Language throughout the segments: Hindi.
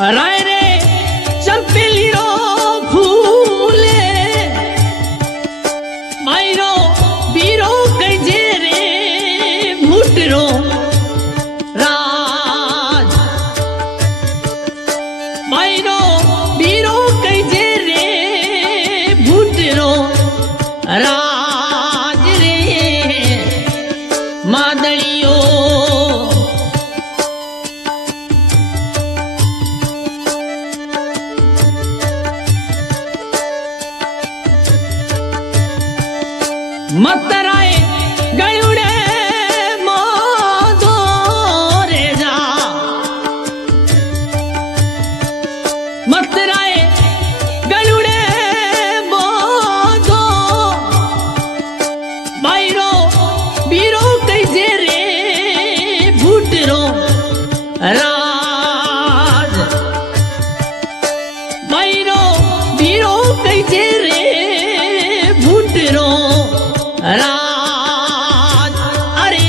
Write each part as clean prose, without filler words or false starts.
राय रे चंपेली रो फूले मायरो बीरो कजे रे भूटरो राज मायरो बीरो कजे रे भूटरो राज रे मादलियो मतराए गयुड़े मोदो रे जा मतराए गयुड़े मोदो बायरो बीरो कैसे रे भूटरो राज बायरो बीरो कैसे रे भूटरो राज अरे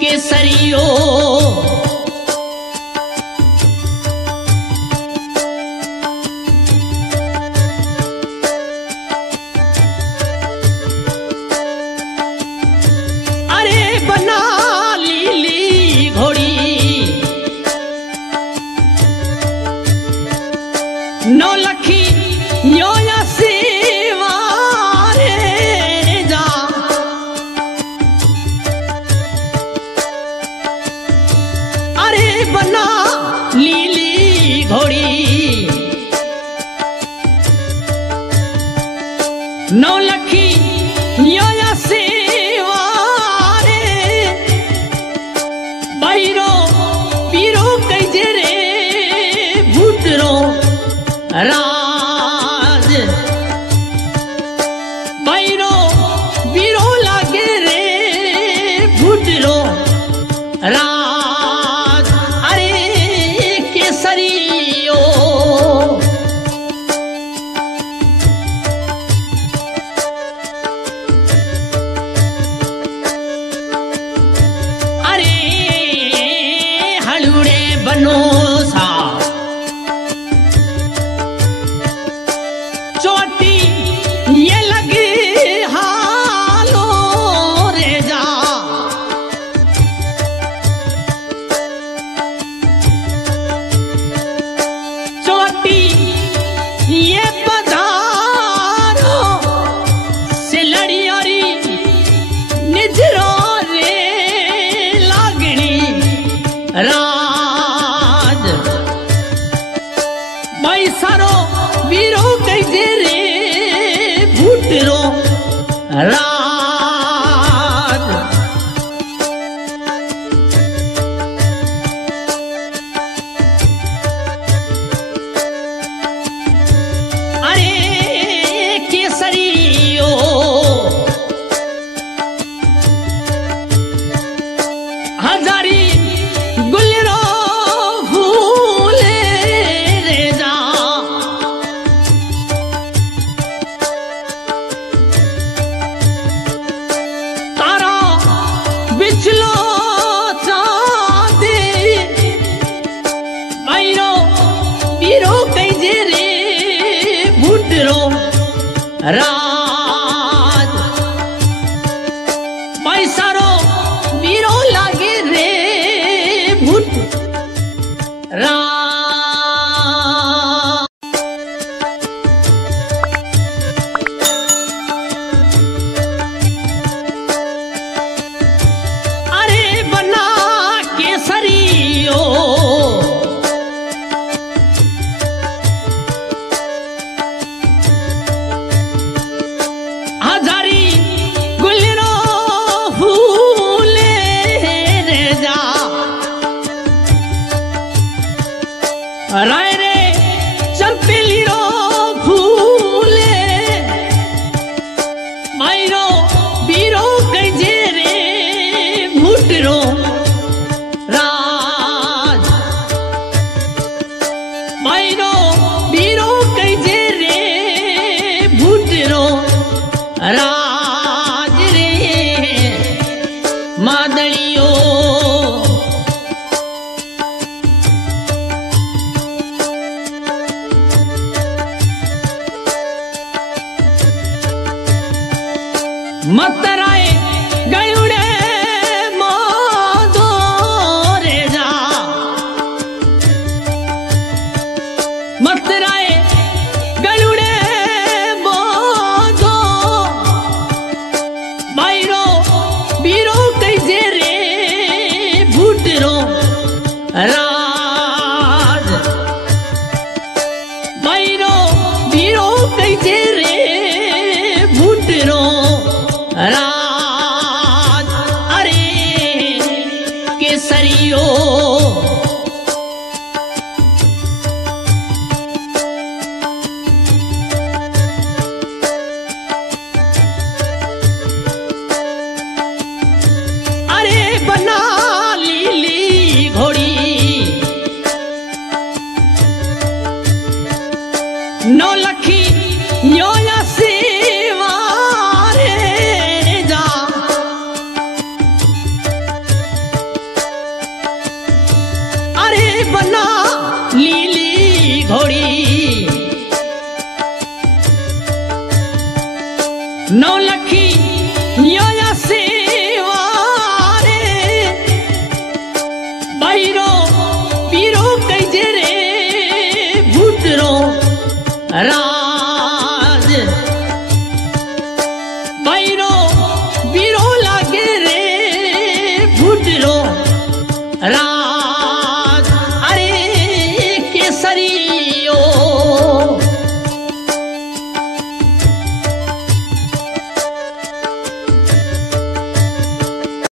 केसरियो अरे बना लीली घोड़ी नौ लखी यो बना लीली घोड़ी नौ लखी योया सेवारे बायरो बीरो कैजे रे भूटरो राज बायरो बीरो लागे रे भूटरो राज बनो सा चोटी ये लगी हालो रे जा चोटी ये पधारो से लड़ियोरी निजरो रे लागनी सारो वीरो कैसे रे भूटरो राज अरे केसरियो हजारी गुलरो बिचलो चांदी मायरो बीरो कैजे रे भूटरो राज पैसारो बीरो लागे रे भूट राज हजारी गुलरो फूले रे जा राय रे चंपेली रो फूले मायरो बीरो कैजे रे भूटरो राज मायरो बीरो कैजे रे भूटरो राज रे मादलियो मतराए गयुड़े मोदो रे जा मतराए गयुड़े मोदो बाईरो बीरो कई जे रे भूटरो राज बाईरो बीरो कई जे रे भूटरो राज अरे केसरियो अरे बना लीली घोड़ी नौलखी योया सेवारे जा अरे बना लीली घोड़ी नौलखी योया सेवारे बाईरो बीरो कई जे रे भूटरो रा